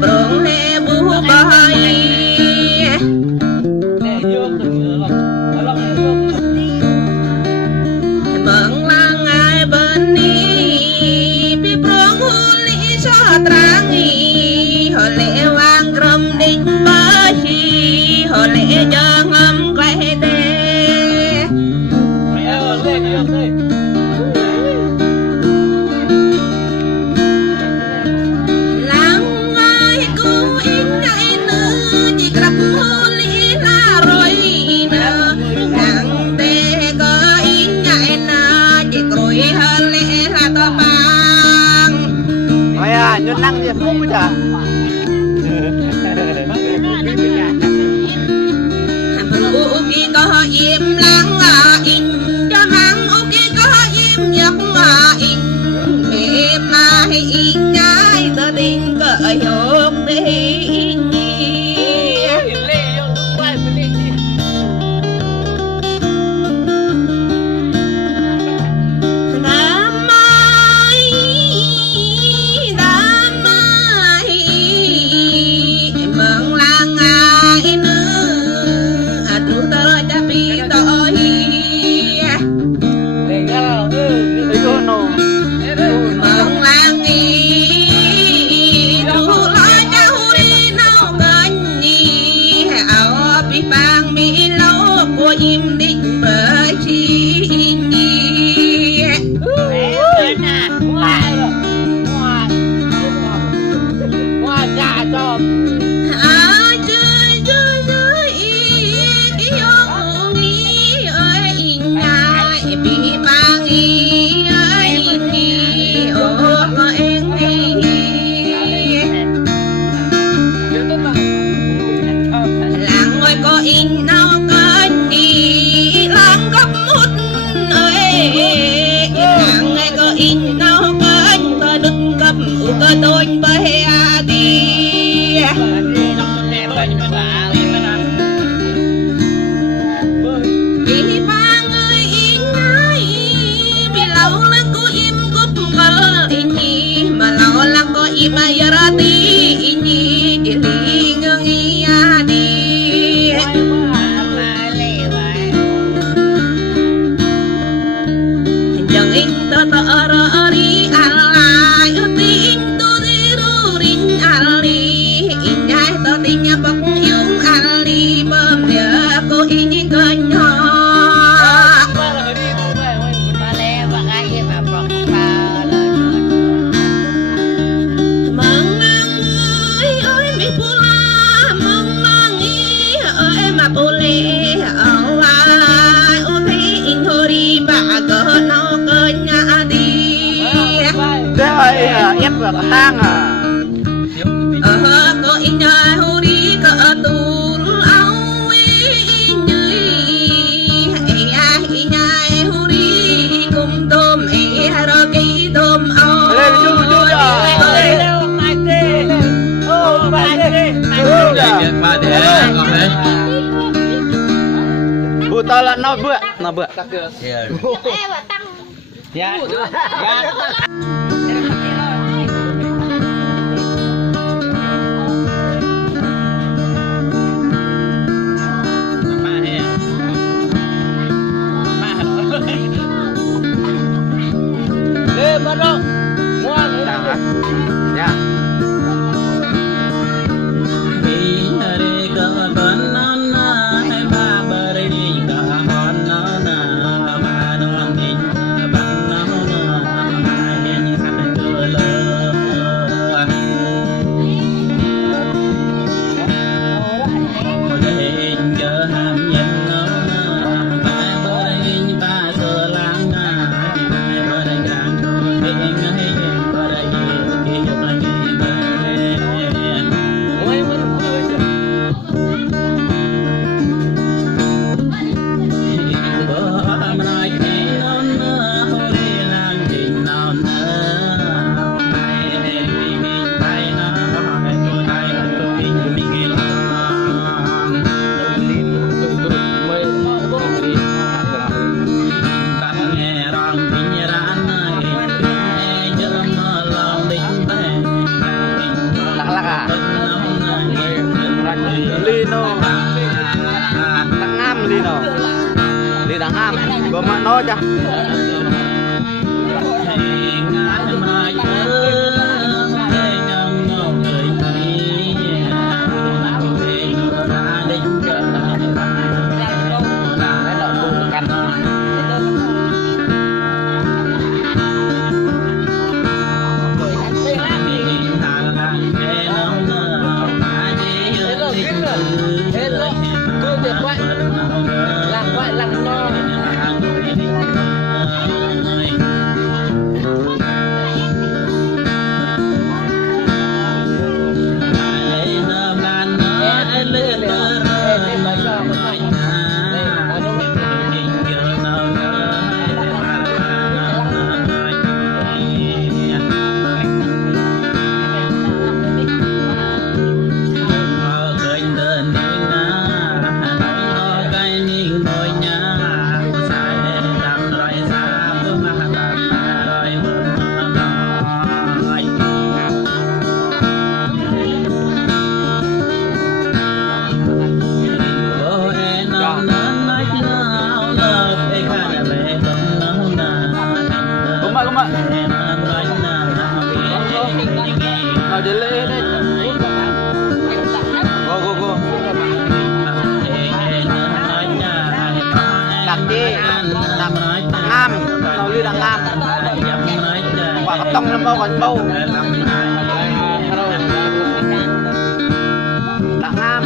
brong le bu bai mừng lang ai bên ni pi brong huli cho trang ni họ lệ vang râm đinh ba chi họ lệ giang âm quay đê nhốt năng thì không có chả Uki có im lặng in cho hàng Uki có im nhật in mềm mà in nhai tơ tình cỡ nhốt đi im định bởi chi nhi ngoài nhà cho chơi cái ông nghĩ ơi nhai bị mang ý ơi nhỉ ô có em làng ngôi có in nào in nào có anh ta đứt cấp có tôi bay đi vì ba người in ngay vì lâu lắm có im cúp có in nhỉ mà lâu lắm có im mà ra đi in nhỉ để đi ngang đi chẳng in ta ta ra đi alai tin tu đi ru rin ali in ai ta tin nhà bọc yung ali bơm dia cô in như cơn nhỏ mong ơi ơi mi pula mong mang ý ơi mà pule ao ai ô thấy in hori ba cỡ nó cơn nhà đi ép vào cái tang có in ai hô đi cỡ tu áo in ai hô đi cùng tôm rồi cái tôm áo bữa tao là nó bữa dạ bắt đầu ngoan dạ lino tangam lino li tangam có mà nó cha Tổng năm bao còn bầu đặng am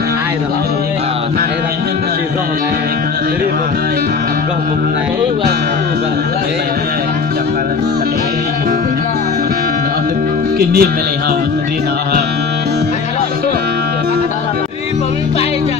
hai rồi hai là chỉ có này đi một này kinh nghiệm này hả đi nó hả đi bấm tay cả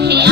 Hãy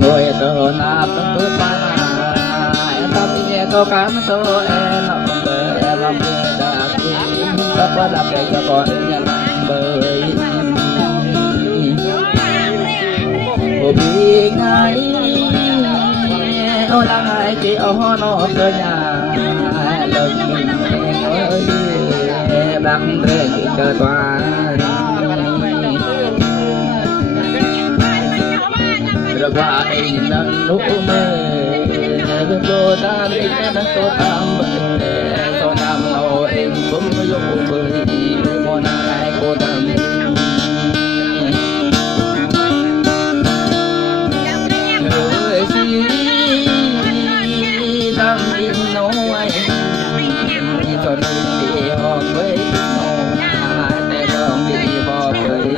ngôi tơ nạp tơ pa tâm nhẹ có cám tơ nó bờ làm đã các bạn làm cái cho con nhà làm bơi cô bị ngay ô đang ai chỉ ô nó cơ nhà lời mình ơi bằng rễ cơ toa rồi qua đây nụ mê cô ta đi nó cô tam bể cô nam nô em cũng vô bơi cô ai cô tam người si tam in nô ai cho nên đi họ với nô để không đi bỏ bơi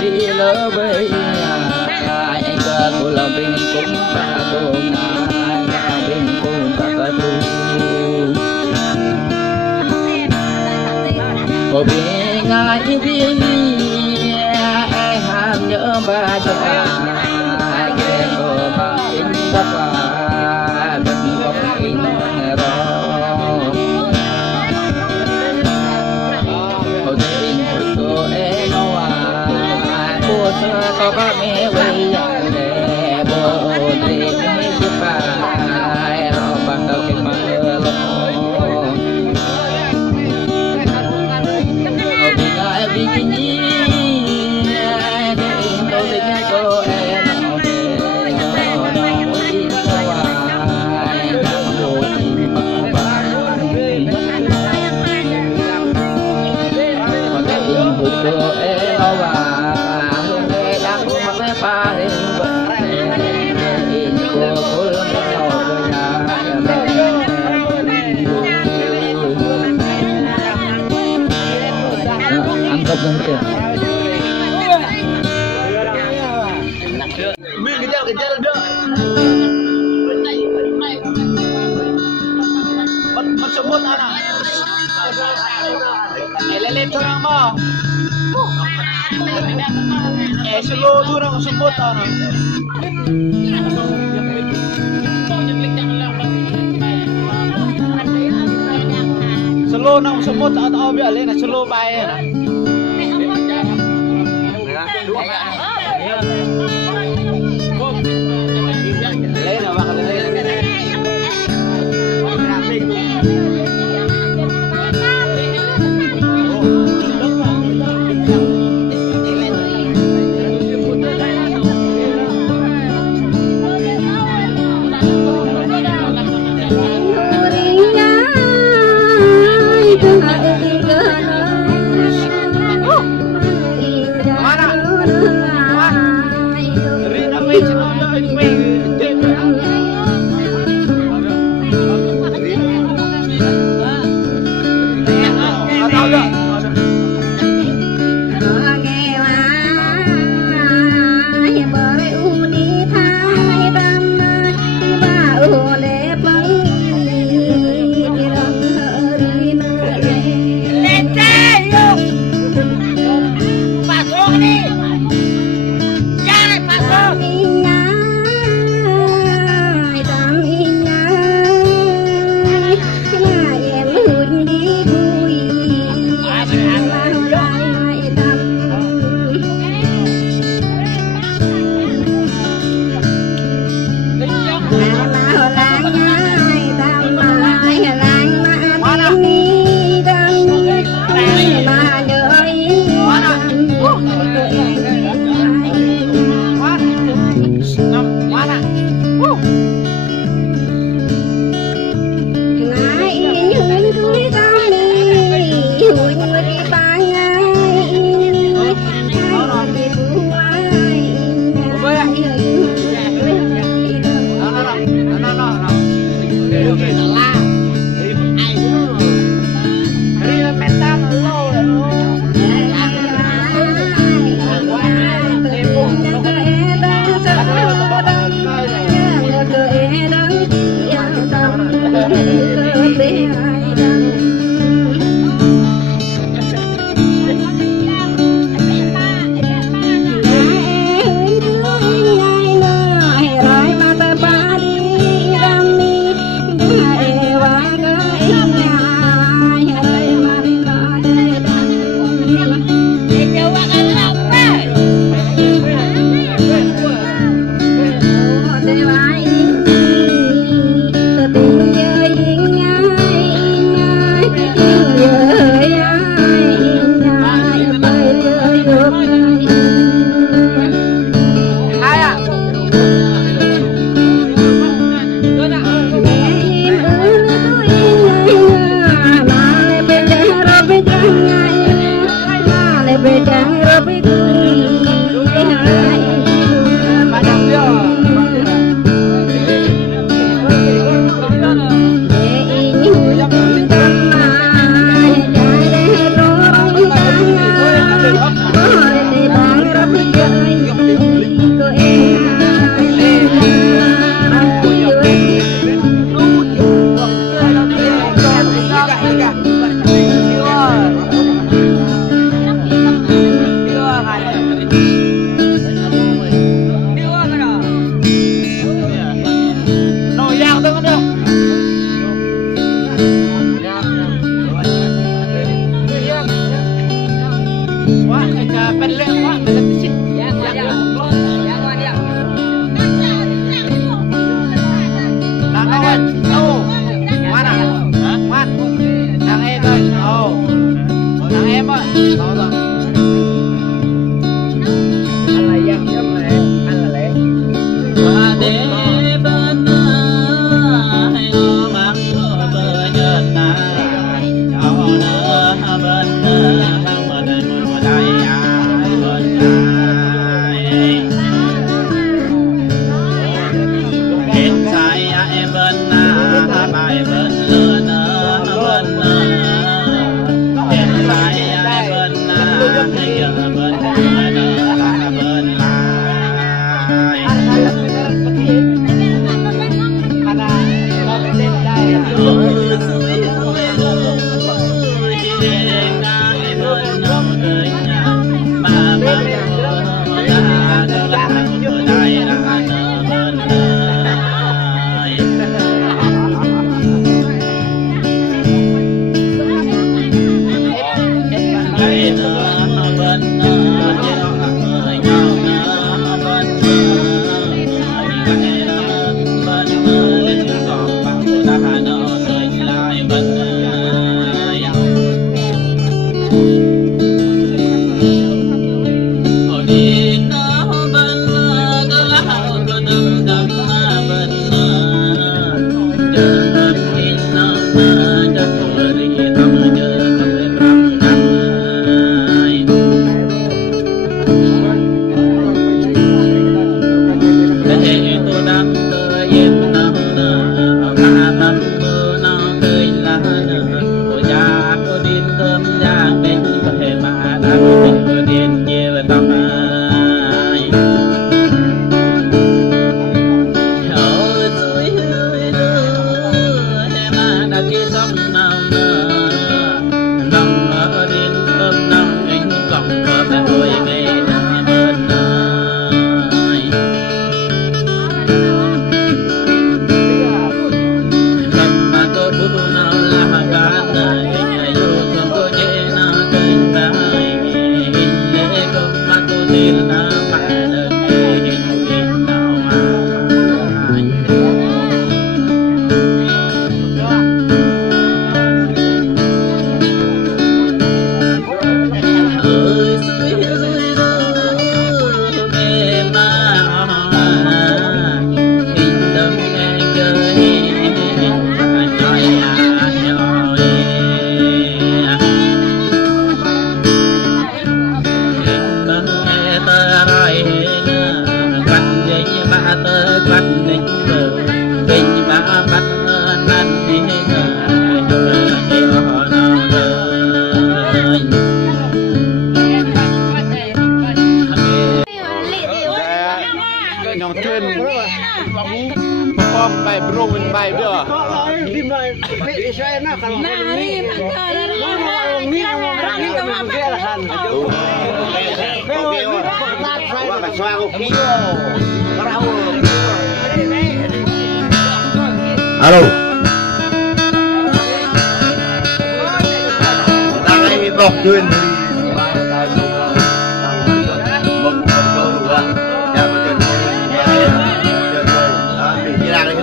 đi lỡ với anh cơ cô làm bình cũng và cô ngài bình cũng và cơ tu cô bị ngài đi ai ham nhớ ba cho ai kể cô bằng tính đất và đất có hình đó cô tình cô em có ba mẹ quay để bố đi mẹ giúp bà nó bằng đầu cái mơ lo cô bị ngại vì cái gì để đâu để nghe cô em nó để nó đi đâu ai đang ngồi bà còn để in hụt cô em nó bà ba đến vẫn để cô nhỏ nhà ăn cơm dân tiền mình cái chân được mất số một ăn à lên thôi mà slow tu orang semut orang. Slow nang semut atau biar lain slow bay na. Lain apa kalau lain? Hãy subscribe cho kênh Ghiền Mì Gõ để không bỏ lỡ bắt định bờ tình mà bắt năn đi nhong thuyền con bài bro mình bài được tim này bị xoay nó khăn alo đang bọc thuyền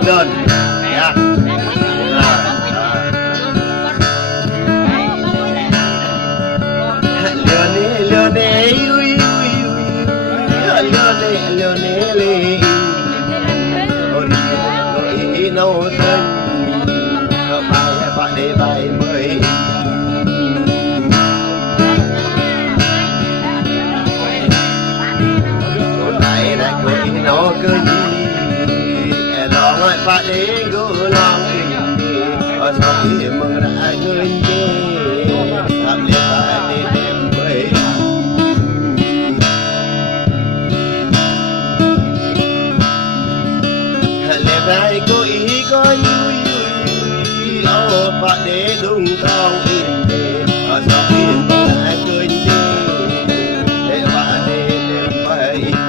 đơn nha lừa nè ôi nâu tên bài để bài mới tại đã cười nó cơ gì nói phát đến gỡ lòng đi ở sau khi mừng đã người đi làm liệt phải đi đêm với liệt lại có ý có vui ô phát đến đúng không đi ở sau khi mừng đã người đi để phải đi đêm với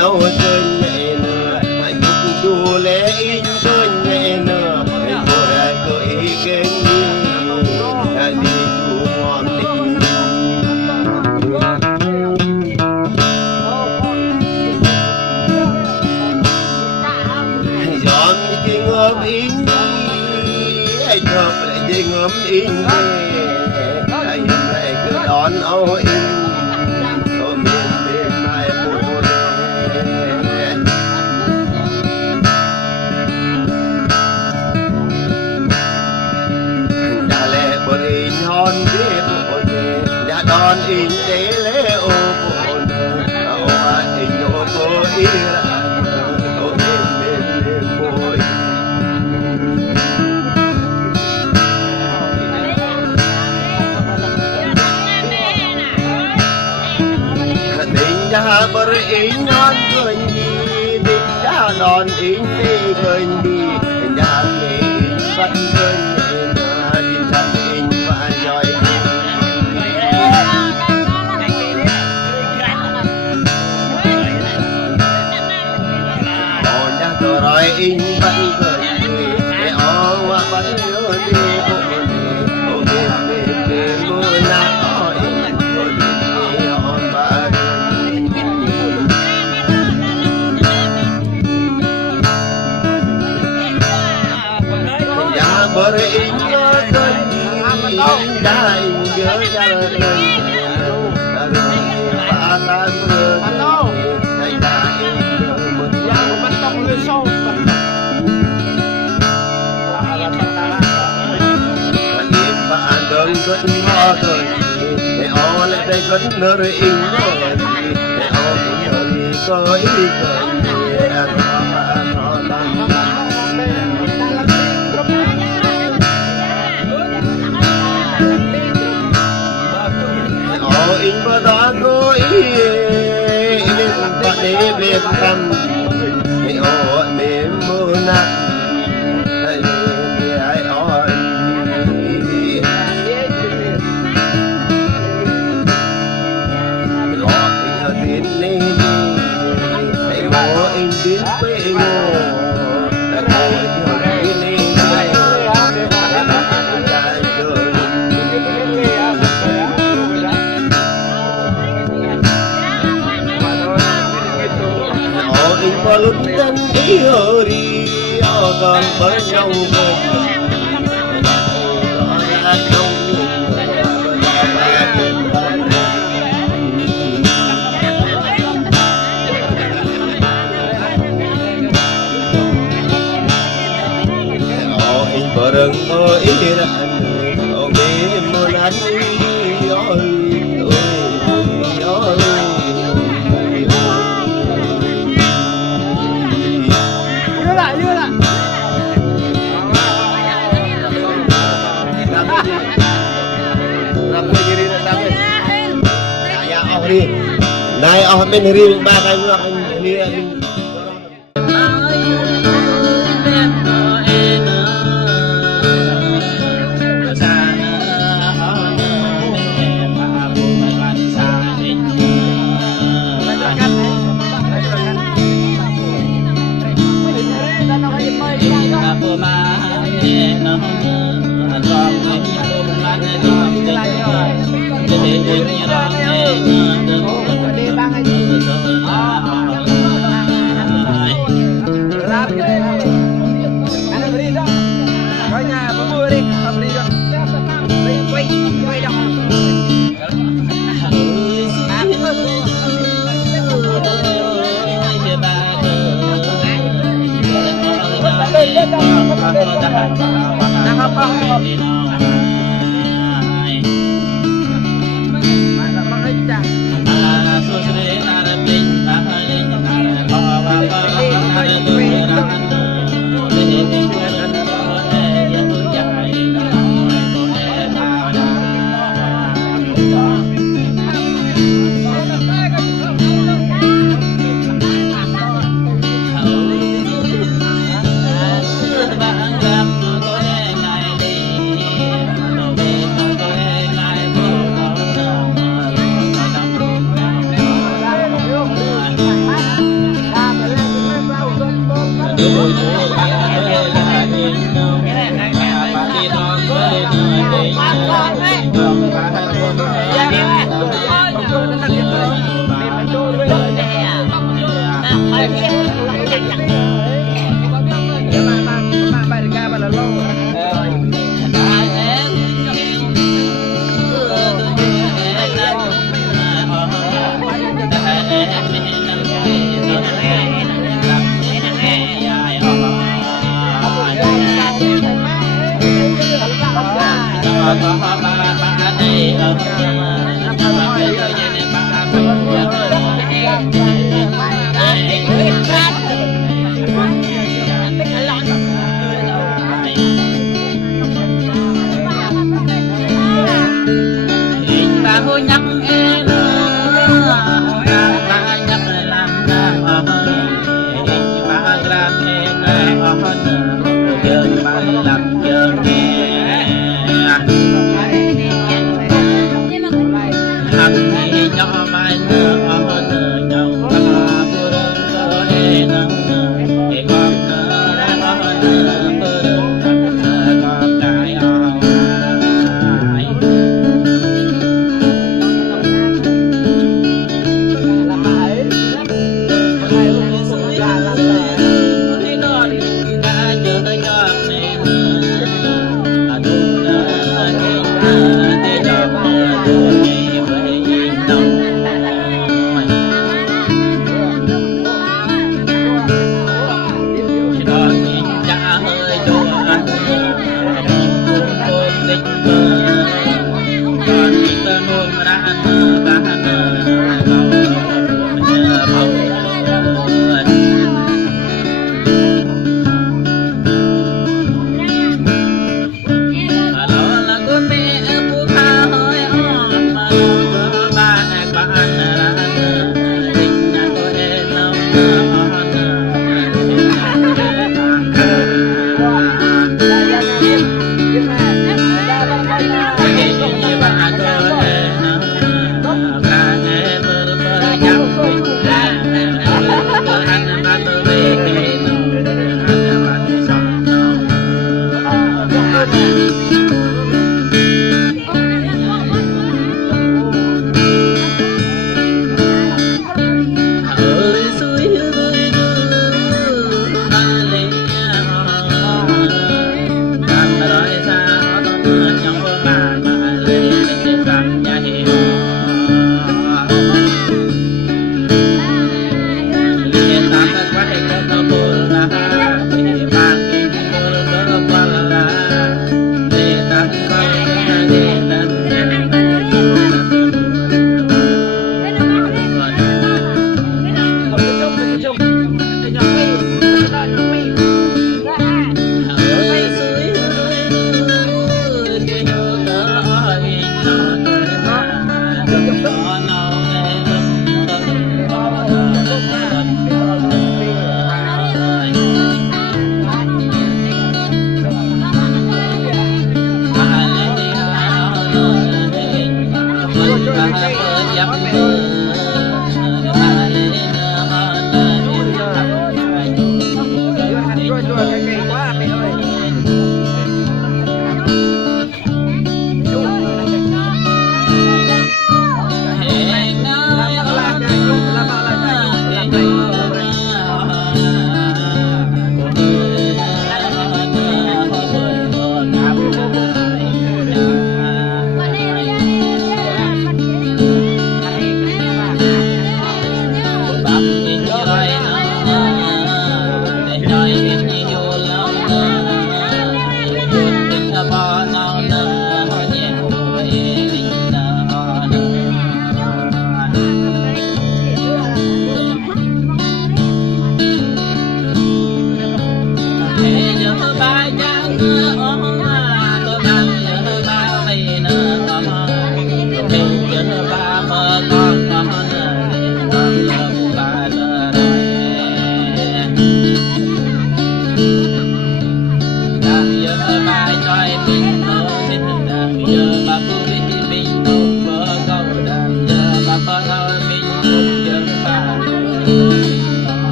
nấu cơm nhẹ nè hạnh phúc đua lẽ in cơm nhẹ nè cô đã cười kén đi đã đi chu ngon tình giòn cái ngóm in ai thập lại dây ngóm in ai hôm nay cứ đón áo in đón in để lễ ô bồn ô in ô cô ira ô bên môi tình đã bờ in non cười đi tình đã đón in đi cười đi tình đã in bắt cười tình đã in và giỏi rồi in bắt cười để ó qua bắt nhớ đi cô đi cô nát hỏi cô đi họ ba nhà bờ in nhớ tôi đã in nhớ ra đời ba ta mưa ngày ta sâu bạn đơn rất ho rồi để họ lại đây rất nở in rồi để họ cũng đi có ý rồi anh họ họ in vào đó có ý bạn để biết tâm họ mềm mơ nặng ai hỏi họ tin nên hãy bỏ in đến quê ngô và lúc dân ý ở đi còn với nhau bareng o ira o me mo anh ơi Đưa lại này ông bên riêng ba cái nữa anh đi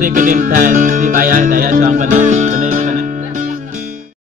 Di kedim tan di bayar